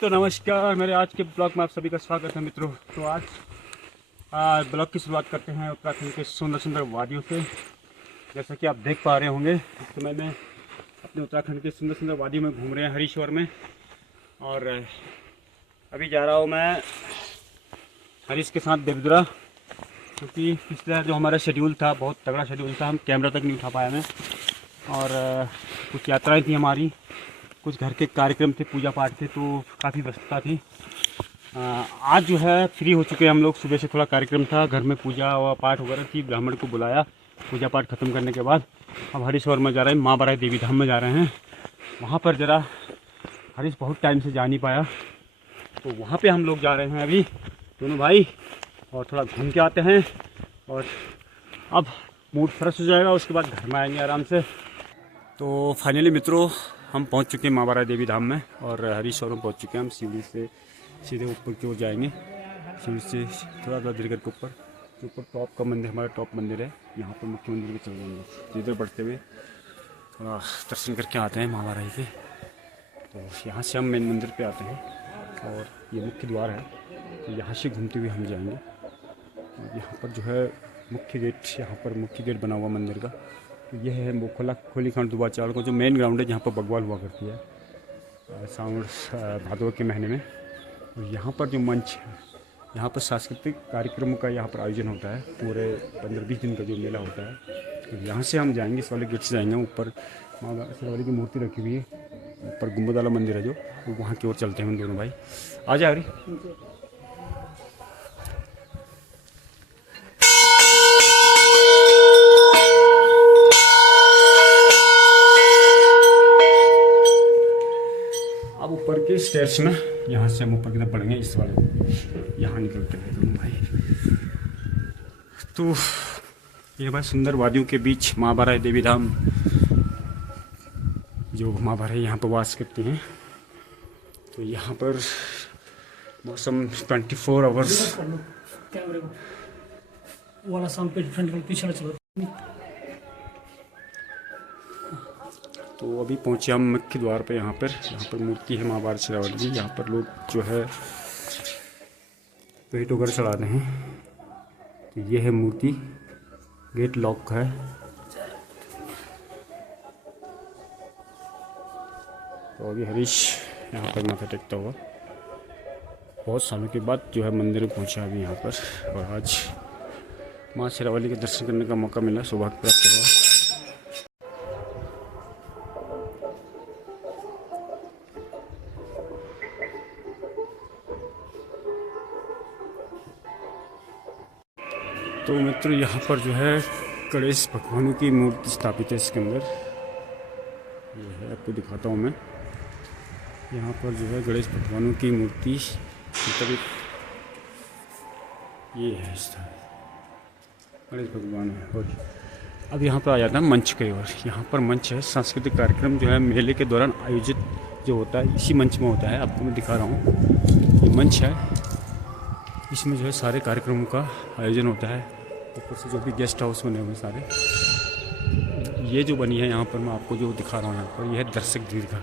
तो नमस्कार, मेरे आज के ब्लॉग में आप सभी का स्वागत है मित्रों। तो आज ब्लॉग की शुरुआत करते हैं उत्तराखंड के सुंदर सुंदर वादियों से। जैसा कि आप देख पा रहे होंगे तो मैं अपने उत्तराखंड के सुंदर सुंदर वादियों में घूम रहे हैं हरिश्वर में। और अभी जा रहा हूँ मैं हरीश के साथ देवदुरा, क्योंकि पिछला जो हमारा शेड्यूल था बहुत तगड़ा शेड्यूल था, हम कैमरा तक नहीं उठा पाया मैं। और कुछ यात्राएँ थी हमारी, कुछ घर के कार्यक्रम थे, पूजा पाठ थे, तो काफ़ी व्यस्तता थी। आज जो है फ्री हो चुके हैं हम लोग। सुबह से थोड़ा कार्यक्रम था, घर में पूजा और पाठ वगैरह थी, ब्राह्मण को बुलाया। पूजा पाठ खत्म करने के बाद अब हरिश्वर में जा रहे हैं, माँ बराई देवी धाम में जा रहे हैं। वहाँ पर ज़रा हरीश बहुत टाइम से जा नहीं पाया, तो वहाँ पे हम लोग जा रहे हैं अभी दोनों भाई, और थोड़ा घूम के आते हैं। और अब मूड फ्रेश हो जाएगा, उसके बाद घर में आएंगे आराम से। तो फाइनली मित्रों हम पहुंच चुके हैं माँ बराई देवी धाम में, और हरिश्वर में पहुंच चुके हैं। हम सीढ़ी से सीधे ऊपर की ओर जाएंगे, सीढ़ी से थोड़ा सा दीर्घ के ऊपर, जो ऊपर टॉप का मंदिर, हमारा टॉप मंदिर है, यहाँ पर मुख्य मंदिर में चल जाएंगे। सीधे बढ़ते हुए थोड़ा दर्शन करके आते हैं माँ बराई के। तो यहाँ से हम मेन मंदिर पे आते हैं, और ये मुख्य द्वार है, तो यहाँ से घूमते हुए हम जाएंगे। यहाँ पर जो है मुख्य गेट, यहाँ पर मुख्य गेट बना हुआ मंदिर का। तो यह है मोखला खोलीखंड दुबाचार को, जो मेन ग्राउंड है जहाँ पर बगवाल हुआ करती है सावन भादों के महीने में। और यहाँ पर जो मंच है, यहाँ पर सांस्कृतिक कार्यक्रमों का यहाँ पर आयोजन होता है, पूरे 15-20 दिन का जो मेला होता है। तो यहाँ से हम जाएंगे, इस वाले गेट से जाएंगे। ऊपर माँ शेरावाली की मूर्ति रखी हुई है, ऊपर गुम्बद वाला मंदिर है जो, तो वहाँ की ओर चलते हैं हम दोनों भाई। आ जाए रही। अब ऊपर के स्टेयर्स में यहाँ से हम ऊपर की तरफ बढ़ेंगे, इस वाले यहाँ निकलते हैं दोनों भाई। तो ये भाई सुंदर वादियों के बीच माँ बराई देवी धाम, जो माँ बराई यहाँ पर वास करती हैं। तो यहाँ पर मौसम 24 आवर्स वाला साउंड पे पीछे चलो। तो अभी पहुँचे हम मुख्य द्वार पे। यहाँ पर मूर्ति है माँ बराई शेरावाली जी। यहाँ पर लोग जो है पेट वगैरह चढ़ाते हैं। तो ये है मूर्ति, गेट लॉक है। तो अभी हरीश यहाँ पर माथा टेकता हुआ बहुत सालों के बाद जो है मंदिर में पहुँचा अभी यहाँ पर। और आज माँ शेरावाली के दर्शन करने का मौका मिला, सौभाग्य प्राप्त हुआ। तो मित्र यहाँ पर जो है गणेश भगवान की मूर्ति स्थापित है इसके अंदर। ये है, आपको दिखाता हूँ मैं। यहाँ पर जो है गणेश भगवान की मूर्ति, मतलब ये है गणेश भगवान है। और अब यहाँ पर आ जाता है मंच के ओर। यहाँ पर मंच है, सांस्कृतिक कार्यक्रम जो है मेले के दौरान आयोजित जो होता है इसी मंच में होता है। आपको मैं दिखा रहा हूँ, ये मंच है, इसमें जो है सारे कार्यक्रमों का आयोजन होता है। ऊपर से जो भी गेस्ट हाउस बने हुए सारे, ये जो बनी है यहाँ पर मैं आपको जो दिखा रहा हूँ यहाँ पर, यह है दर्शक दीर्घा।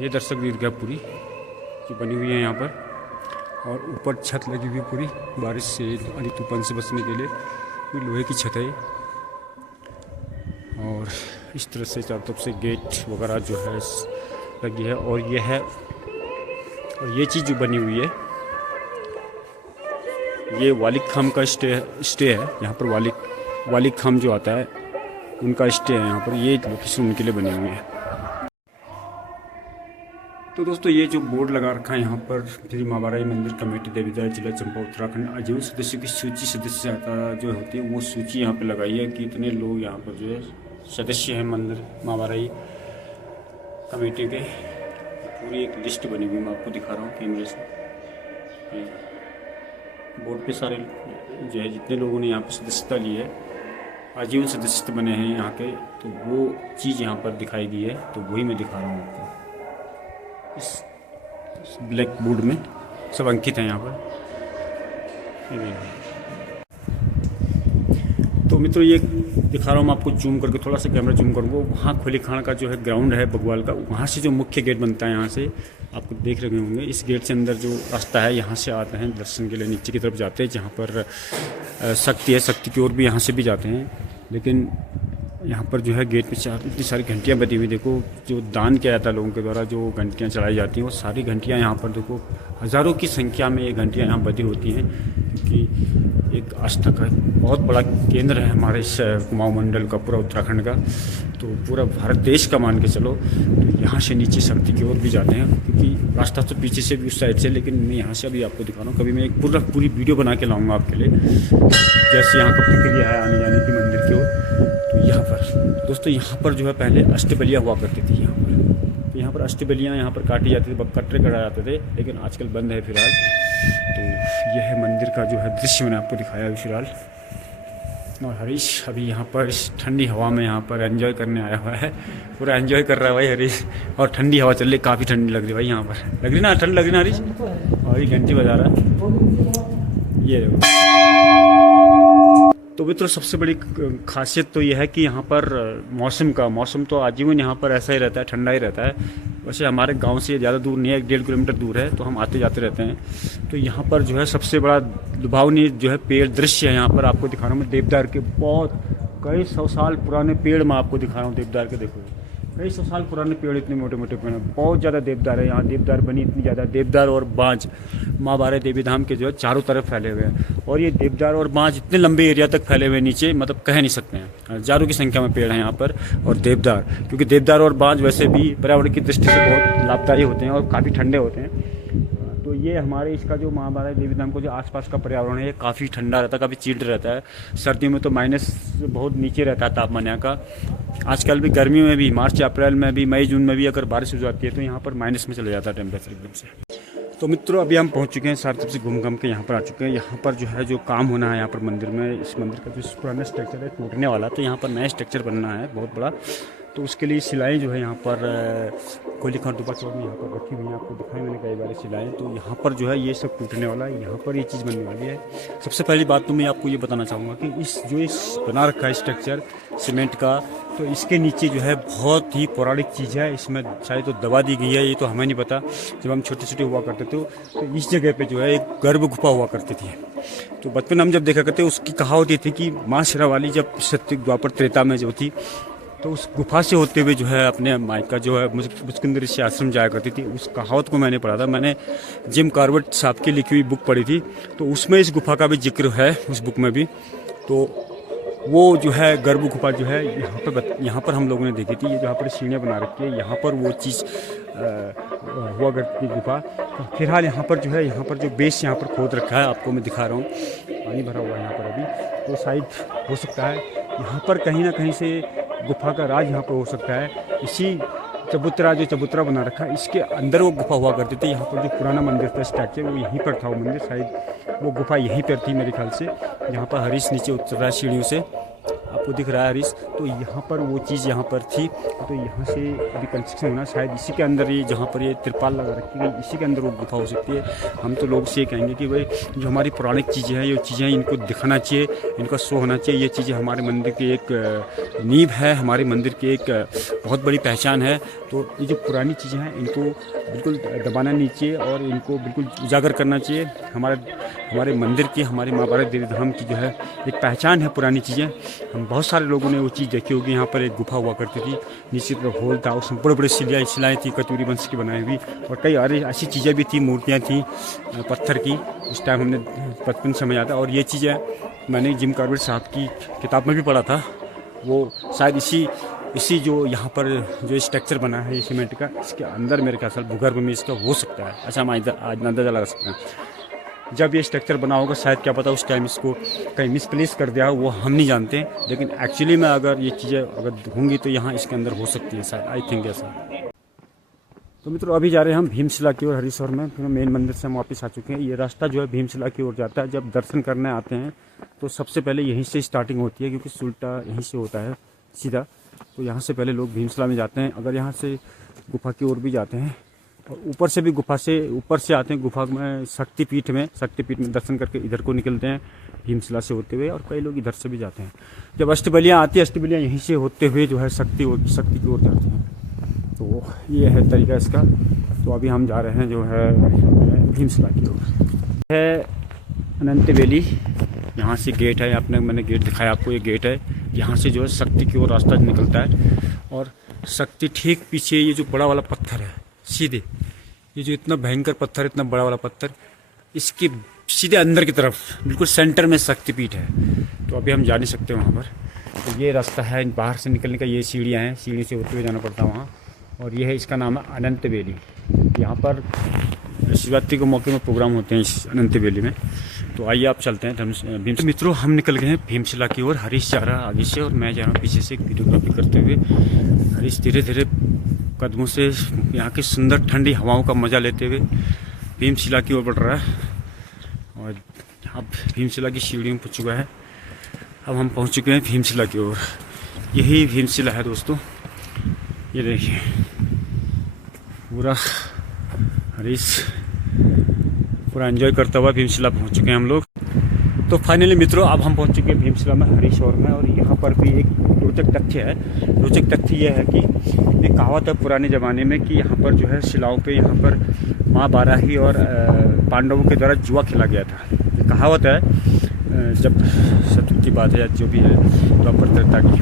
ये दर्शक दीर्घा पूरी जो बनी हुई है यहाँ पर। और ऊपर छत लगी हुई पूरी, बारिश से आंधी तूफान से बचने के लिए ये लोहे की छत है। और इस तरह से चारों तरफ से गेट वगैरह जो है लगी है। और ये है, और ये चीज़ जो बनी हुई है, ये वालिक खाम का स्टे है। यहाँ पर वालिक खाम जो आता है उनका स्टे है यहाँ पर। ये लोकेशन उनके लिए बनी हुई है। तो दोस्तों ये जो बोर्ड लगा रखा है यहाँ पर, श्री माँ बराई मंदिर कमेटी देवीदार जिला चंबा उत्तराखंड, आजीवन सदस्यों की सूची, सदस्यता जो होती है वो सूची यहाँ पे लगाई है कि इतने लोग यहाँ पर जो है सदस्य हैं मंदिर माँ बराई कमेटी के। पूरी एक लिस्ट बनी हुई, मैं आपको दिखा रहा हूँ कैमरे से। बोर्ड पे सारे जो है जितने लोगों ने यहाँ पर सदस्यता ली है, आजीवन सदस्य बने हैं यहाँ के, तो वो चीज़ यहाँ पर दिखाई दी है। तो वही मैं दिखा रहा हूँ आपको, इस ब्लैक बोर्ड में सब अंकित है यहाँ पर। तो मित्रों ये दिखा रहा हूँ मैं आपको, जूम करके थोड़ा सा कैमरा जूम करूँगा। वहाँ खोलीखाना का जो है ग्राउंड है बगवाल का, वहाँ से जो मुख्य गेट बनता है यहाँ से आपको देख रहे होंगे, इस गेट से अंदर जो रास्ता है यहाँ से आते हैं दर्शन के लिए, नीचे की तरफ जाते हैं जहाँ पर शक्ति है, शक्ति की ओर भी यहाँ से भी जाते हैं। लेकिन यहाँ पर जो है गेट पे इतनी सारी घंटियाँ बजी हुई, देखो जो दान किया जाता है लोगों के द्वारा, जो घंटियाँ चढ़ाई जाती हैं वो सारी घंटियाँ यहाँ पर देखो हज़ारों की संख्या में ये घंटियाँ यहाँ बजी होती हैं, क्योंकि एक आस्था का बहुत बड़ा केंद्र है हमारे इस कुमाऊं मंडल का, पूरा उत्तराखंड का, तो पूरा भारत देश का मान के चलो। तो यहाँ से नीचे शक्ति की ओर भी जाते हैं, क्योंकि रास्ता तो पीछे से भी उस साइड से, लेकिन मैं यहाँ से अभी आपको दिखा रहा हूँ। कभी मैं एक पूरी वीडियो बना के लाऊंगा आपके लिए, जैसे यहाँ का प्रक्रिया है आने जाने की मंदिर की ओर। तो यहाँ पर दोस्तों, यहाँ पर जो है पहले अष्टबलियाँ हुआ करती थी यहाँ पर, तो यहाँ पर अष्टबलियाँ यहाँ पर काटी जाती थी, कटरे कटाए जाते थे, लेकिन आजकल बंद है फिलहाल। तो यह है मंदिर का जो है दृश्य मैंने आपको दिखाया अभी फिलहाल। और हरीश अभी यहाँ पर इस ठंडी हवा में यहाँ पर एंजॉय करने आया हुआ है, पूरा एंजॉय कर रहा है भाई हरीश। और ठंडी हवा चल रही, काफ़ी ठंडी लग रही भाई यहाँ पर, लग रही ना, ठंड लग रही ना हरीश। और ये घंटी बजा रहा है, ये देखो। तो मित्रों, सबसे बड़ी खासियत तो यह है कि यहाँ पर मौसम तो आजीवन यहाँ पर ऐसा ही रहता है, ठंडा ही रहता है। वैसे हमारे गांव से ज़्यादा दूर नहीं है, 1.5 किलोमीटर दूर है, तो हम आते जाते रहते हैं। तो यहाँ पर जो है सबसे बड़ा लुभावनी जो है पेड़ दृश्य है यहाँ पर आपको दिखा रहा हूँ मैं, देवदार के बहुत कई 100 साल पुराने पेड़ मैं आपको दिखा रहा हूँ। देवदार के देखो, कई 100 साल पुराने पेड़, इतने मोटे मोटे पेड़ हैं, बहुत ज़्यादा देवदार है यहाँ। देवदार बनी इतनी ज़्यादा, देवदार और बांज माँ बारह देवी धाम के जो है चारों तरफ फैले हुए हैं। और ये देवदार और बांज इतने लंबे एरिया तक फैले हुए नीचे, मतलब कह नहीं सकते हैं, हजारों की संख्या में पेड़ हैं यहाँ पर। और देवदार, क्योंकि देवदार और बांज वैसे भी पर्यावरण की दृष्टि से बहुत लाभदायी होते हैं और काफ़ी ठंडे होते हैं। तो ये हमारे इसका जो महाबारह देवी धाम को जो आसपास का पर्यावरण है, ये काफ़ी ठंडा रहता है, काफ़ी चिल्ड रहता है। सर्दियों में तो माइनस बहुत नीचे रहता है तापमान यहाँ का। आजकल भी गर्मियों में भी, मार्च अप्रैल में भी, मई जून में भी अगर बारिश हो जाती है तो यहाँ पर माइनस में चले जाता है टेम्परेचर एकदम से। तो मित्रों, अभी हम पहुँच चुके हैं, सारी तरफ से घूम घूम के यहाँ पर आ चुके हैं। यहाँ पर जो है जो काम होना है यहाँ पर मंदिर में, इस मंदिर का जो पुराना स्ट्रक्चर है टूटने वाला, तो यहाँ पर नया स्ट्रक्चर बनना है बहुत बड़ा। तो उसके लिए सिलाएँ जो है यहाँ पर कोलीखान टुपा चौक में यहाँ पर रखी हुई है, आपको दिखाई मैंने कई बार सिलाएँ। तो यहाँ पर जो है ये सब टूटने वाला है, यहाँ पर ये चीज़ बनने वाली है। सबसे पहली बात तो मैं आपको ये बताना चाहूँगा कि इस बना रखा है स्ट्रक्चर सीमेंट का, तो इसके नीचे जो है बहुत ही पौराणिक चीज़ है। इसमें शायद तो दवा दी गई है, ये तो हमें नहीं पता। जब हम छोटे छोटे हुआ करते थे तो इस जगह पे जो है एक गर्भ गुफा हुआ करती थी। तो बचपन हम जब देखा करते, उसकी कहावत ये थी कि माँ शेरावाली जब सत्य द्वापर त्रेता में जो थी, तो उस गुफा से होते हुए जो है अपने मायका जो है मुचकुंद ऋषि आश्रम जाया करती थी। उस कहावत को मैंने पढ़ा था, मैंने जिम कार्बेट साहब की लिखी हुई बुक पढ़ी थी, तो उसमें इस गुफा का भी जिक्र है, उस बुक में भी। तो वो जो है गर्भ गुफा जो है यहाँ पर हम लोगों ने देखी थी। ये जहाँ पर सीढ़ियाँ बना रखी है, यहाँ पर वो चीज़ हुआ करती थी गुफा। तो फिलहाल यहाँ पर जो है, यहाँ पर जो बेस यहाँ पर खोद रखा है, आपको मैं दिखा रहा हूँ, पानी भरा हुआ है यहाँ पर अभी। तो शायद हो सकता है यहाँ पर कहीं ना कहीं से गुफा का राज यहाँ पर हो सकता है। इसी चबूतरा, जो चबूतरा बना रखा है, इसके अंदर वो गुफा हुआ करती थी। यहाँ पर जो पुराना मंदिर था स्ट्रक्चर, वो यहीं पर था वो मंदिर, शायद वो गुफा यहीं पर थी मेरे ख्याल से। यहाँ पर हरीश नीचे उतर रहा है सीढ़ियों से, आपको दिख रहा है हरीश। तो यहाँ पर वो चीज़ यहाँ पर थी, तो यहाँ से अभी कंस्ट्रक्शन होना, शायद इसी के अंदर ही जहाँ पर ये तिरपाल लगा रखी गई, इसी के अंदर वो गुफा हो सकती है। हम तो लोग से ये कहेंगे कि भाई जो हमारी पौराणिक चीज़ें हैं, ये चीज़ें इनको दिखाना चाहिए, इनका शो होना चाहिए। ये चीज़ें हमारे मंदिर की एक नींव है, हमारे मंदिर की एक बहुत बड़ी पहचान है। तो ये जो पुरानी चीज़ें हैं, इनको बिल्कुल दबाना नहीं चाहिए और इनको बिल्कुल उजागर करना चाहिए। हमारे मंदिर की, हमारे महाबारह देवी धाम की जो है एक पहचान है पुरानी चीज़ें। हम बहुत सारे लोगों ने वो चीज़ देखी होगी। यहाँ पर एक गुफा हुआ करती थी, नीचे तरफ होल था, उसमें बड़े बड़े शिलाएँ थी, कतूरी वंश की बनाई हुई, और कई और ऐसी चीज़ें भी थी, मूर्तियाँ थी पत्थर की। उस टाइम हमने बचपन समय आता, और ये चीज़ें मैंने जिम कार्बेट साहब की किताब में भी पढ़ा था। वो शायद इसी जो यहाँ पर जो स्ट्रक्चर बना है ये सीमेंट का, इसके अंदर मेरे ख्याल से भूगर्भ में इसका हो सकता है। अच्छा, हम आज अंदाज़ा लगा सकते हैं जब ये स्ट्रक्चर बना होगा, शायद क्या पता उस टाइम इसको कहीं मिसप्लेस कर दिया हो, वो हम नहीं जानते। लेकिन एक्चुअली में अगर ये चीज़ें अगर होंगी तो यहाँ इसके अंदर हो सकती है शायद, आई थिंक ऐसा। तो मित्रों, अभी जा रहे हैं हम भीमशिला की ओर, हरीश्वर में। फिर मेन मंदिर से हम वापस आ चुके हैं। ये रास्ता जो है भीमशिला की ओर जाता है। जब दर्शन करने आते हैं तो सबसे पहले यहीं से स्टार्टिंग होती है, क्योंकि सुल्टा यहीं से होता है सीधा। तो यहाँ से पहले लोग भीमशिला में जाते हैं। अगर यहाँ से गुफा की ओर भी जाते हैं और ऊपर से भी ऊपर से आते हैं गुफा में, शक्तिपीठ में दर्शन करके इधर को निकलते हैं भीमशिला से होते हुए, और कई लोग इधर से भी जाते हैं। जब अष्टबलियाँ आती है, अष्टबलियाँ यहीं से होते हुए जो है शक्ति की ओर जाती हैं। तो ये है तरीका इसका। तो अभी हम जा रहे हैं जो है भीमशिला की ओर। है अनंत वैली, यहाँ से गेट है, आपने मैंने गेट दिखाया आपको, ये गेट है। यहाँ से जो है शक्ति की ओर रास्ता निकलता है और शक्ति ठीक पीछे ये जो बड़ा वाला पत्थर है सीधे, ये जो इतना भयंकर पत्थर है, इतना बड़ा वाला पत्थर, इसके सीधे अंदर की तरफ बिल्कुल सेंटर में शक्तिपीठ है। तो अभी हम जा नहीं सकते वहाँ पर, तो ये रास्ता है बाहर से निकलने का, ये सीढ़ियाँ हैं, सीढ़ी से होते हुए जाना पड़ता है वहाँ। और ये है, इसका नाम है अनंत वैली। यहाँ पर शिवरात्रि के मौके में प्रोग्राम होते हैं इस अनंत वैली में। तो आइए आप चलते हैं भीम। मित्रों हम निकल गए हैं भीमशिला की ओर। हरीश जा रहा है आगे से और मैं जा रहा हूँ पीछे से वीडियोग्राफी करते हुए। हरीश धीरे धीरे कदमों से यहाँ की सुंदर ठंडी हवाओं का मज़ा लेते हुए भीमशिला की ओर बढ़ रहा है। और अब भीमशिला की सीढ़ियों पर चुका है। अब हम पहुँच चुके हैं भीमशिला की ओर। यही भीमशिला है दोस्तों, ये देखिए पूरा हरीश पूरा एंजॉय करता हुआ भीमशिला पहुंच चुके हैं हम लोग। तो फाइनली मित्रों अब हम पहुंच चुके हैं भीमशिला में, हरीश और में। और यहाँ पर भी एक रोचक तथ्य है। रोचक तथ्य यह है कि एक कहावत है पुराने ज़माने में कि यहाँ पर जो है शिलाओं पे यहाँ पर माँ बाराही और पांडवों के द्वारा जुआ खेला गया था। ये कहावत है, जब शत्रु की बात है या जो भी है द्वापर त्रेता की,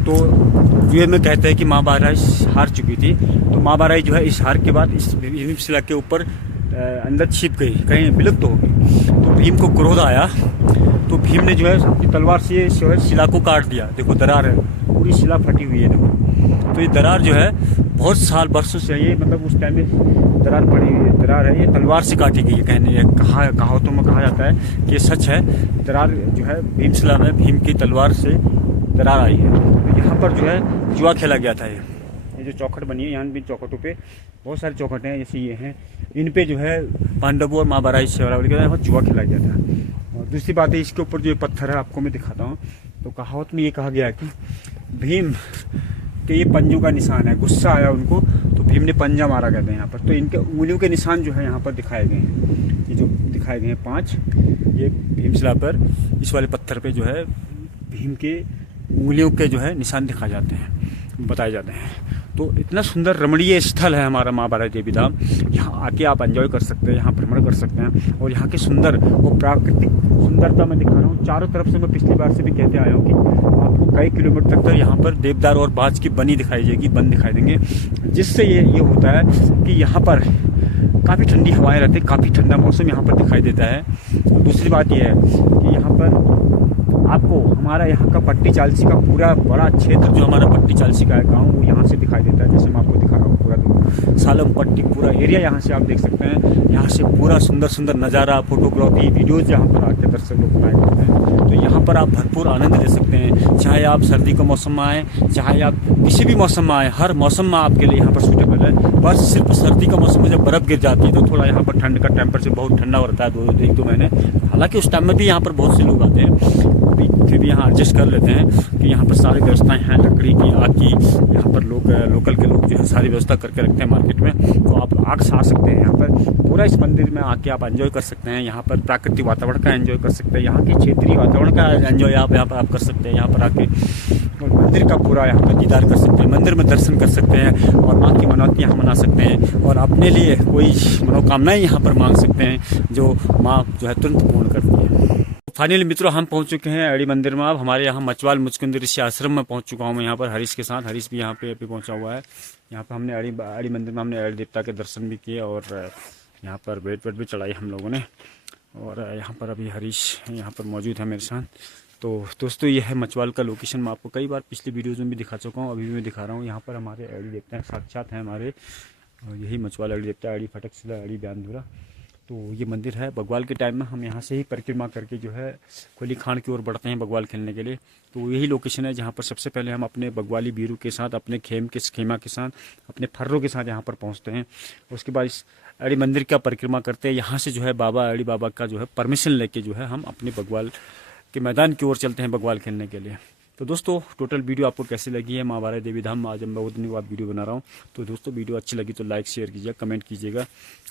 तो जुए में कहते हैं कि माँ बाराही हार चुकी थी। तो माँ बाराही जो है इस हार के बाद इस भीमशिला के ऊपर अंदर छिप गई, कहीं विलुप्त हो गई। तो भीम को क्रोध आया, तो भीम ने जो है अपनी तलवार से जो है शिला को काट दिया। देखो दरार है, पूरी शिला फटी हुई है देखो। तो ये दरार जो है बहुत साल बरसों से, ये मतलब उस टाइम में दरार पड़ी हुई है, दरार है, ये तलवार से काटी गई है। कहने कहावतों में कहा जाता है कि ये सच है। दरार जो है भीमशिला में भीम की तलवार से दरार आई है। तो यहाँ पर जो है जुआ खेला गया था। ये जो चौखट बनी है, यहाँ भी चौखटों पे बहुत सारे चौखटें हैं जैसे ये हैं, इन पे जो है पांडवों और माँ बाराही शिवरावली के यहाँ जुआ खेला गया था। और दूसरी बात है, इसके ऊपर जो पत्थर है आपको मैं दिखाता हूँ। तो कहावत में ये कहा गया है कि भीम के ये पंजों का निशान है, गुस्सा आया उनको तो भीम ने पंजा मारा गया था यहाँ पर। तो इनके उंगलियों के निशान जो है यहाँ पर दिखाए गए हैं, ये जो दिखाए गए हैं 5, ये भीमशिला पर इस वाले पत्थर पे जो है भीम के उंगलियों के जो है निशान दिखाए जाते हैं, बताए जाते हैं। तो इतना सुंदर रमणीय स्थल है हमारा माँ बाराही देवी धाम। यहाँ आके आप एंजॉय कर सकते हैं, यहाँ भ्रमण कर सकते हैं। और यहाँ के सुंदर और प्राकृतिक सुंदरता मैं दिखा रहा हूँ चारों तरफ से। मैं पिछली बार से भी कहते आया हूँ कि आपको कई किलोमीटर तक तो यहाँ पर देवदार और बाज की बनी दिखाई जाएगी, बन दिखाई देंगे, जिससे ये होता है कि यहाँ पर काफ़ी ठंडी हवाएं रहती है, काफ़ी ठंडा मौसम यहाँ पर दिखाई देता है। दूसरी बात यह है कि यहाँ पर आपको हमारा यहाँ का पट्टी चालसी का पूरा बड़ा क्षेत्र जो हमारा पट्टी चालसी का है गाँव, वो यहाँ से दिखाई देता है। जैसे मैं आपको दिखा रहा हूँ पूरा सालम पट्टी पूरा एरिया यहाँ से आप देख सकते हैं। यहाँ से पूरा सुंदर सुंदर नज़ारा, फोटोग्राफी, वीडियोज़ यहाँ पर आके दर्शक लोग बनाए करते हैं। तो यहाँ पर आप भरपूर आनंद ले सकते हैं, चाहे आप सर्दी का मौसम में आएँ, चाहे आप किसी भी मौसम में आएँ, हर मौसम में आपके लिए यहाँ पर सूटेबल है। बस सिर्फ सर्दी का मौसम में जब बर्फ़ गिर जाती है तो थोड़ा यहाँ पर ठंड का टेम्परेचर बहुत ठंडा होता है 2 महीने। हालांकि उस टाइम में भी यहाँ पर बहुत से लोग आते हैं, फिर भी यहाँ एडजस्ट कर लेते हैं कि यहाँ पर सारी व्यवस्थाएं हैं, लकड़ी की, आग की। यहाँ पर लोग लोकल के लोग जो है सारी व्यवस्था करके रखते हैं मार्केट में। तो आप आग से आ सकते हैं यहाँ पर, पूरा इस मंदिर में आके आप एंजॉय कर सकते हैं। यहाँ पर प्राकृतिक वातावरण का एंजॉय कर सकते हैं, यहाँ के क्षेत्रीय वातावरण का एंजॉय आप यहाँ पर आप कर सकते हैं। यहाँ पर आके और मंदिर का पूरा यहाँ पर दीदार कर सकते हैं, मंदिर में दर्शन कर सकते हैं और माँ की मनौती यहाँ मना सकते हैं और अपने लिए कोई मनोकामनाएं यहाँ पर मांग सकते हैं, जो माँ जो है तुरंत पूर्ण करती है। फाइनली मित्रों हम पहुंच चुके हैं अड़ी मंदिर में। अब हमारे यहाँ मचवाल मुचकुंद ऋषि आश्रम में पहुंच चुका हूँ मैं यहाँ पर हरीश के साथ। हरीश भी यहाँ पे अभी पहुंचा हुआ है। यहाँ पर हमने अड़ी मंदिर में हमने अड़ी देवता के दर्शन भी किए और यहाँ पर वेट भी चढ़ाई हम लोगों ने। और यहाँ पर अभी हरीश यहाँ पर मौजूद है मेरे साथ। तो दोस्तों ये है मचवाल का लोकेशन। मैं आपको कई बार पिछले वीडियोज़ में भी दिखा चुका हूँ, अभी भी मैं दिखा रहा हूँ। यहाँ पर हमारे अड़ी देवता हैं, साक्षात हैं हमारे, और यही मचवाल अड़ी देवता, अड़ी फटकशिला, अड़ी ब्यानधुरा। तो ये मंदिर है। बग्वाल के टाइम में हम यहाँ से ही परिक्रमा करके जो है खोली खान की ओर बढ़ते हैं बग्वाल खेलने के लिए। तो यही लोकेशन है जहाँ पर सबसे पहले हम अपने बग्वाली बीरू के साथ, अपने खेमा के साथ, अपने फर्रों के साथ यहाँ पर पहुँचते हैं। उसके बाद इस अड़ी मंदिर का परिक्रमा करते हैं। यहाँ से जो है बाबा अड़ी बाबा का जो है परमिशन लेके जो है हम अपने बग्वाल के मैदान की ओर चलते हैं बग्वाल खेलने के लिए। तो दोस्तों टोटल वीडियो आपको कैसी लगी है माँ बाराही देवी धाम? आज मैं बहुत दिन बाद वीडियो बना रहा हूँ। तो दोस्तों वीडियो अच्छी लगी तो लाइक शेयर कीजिएगा, कमेंट कीजिएगा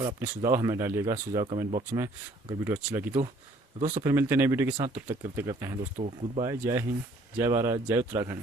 और अपने सुझाव हमें डालिएगा, सुझाव कमेंट बॉक्स में अगर वीडियो अच्छी लगी तो। दोस्तों फिर मिलते हैं नए वीडियो के साथ, तब तक करते हैं दोस्तों गुड बाय। जय हिंद, जय भारत, जय उत्तराखंड।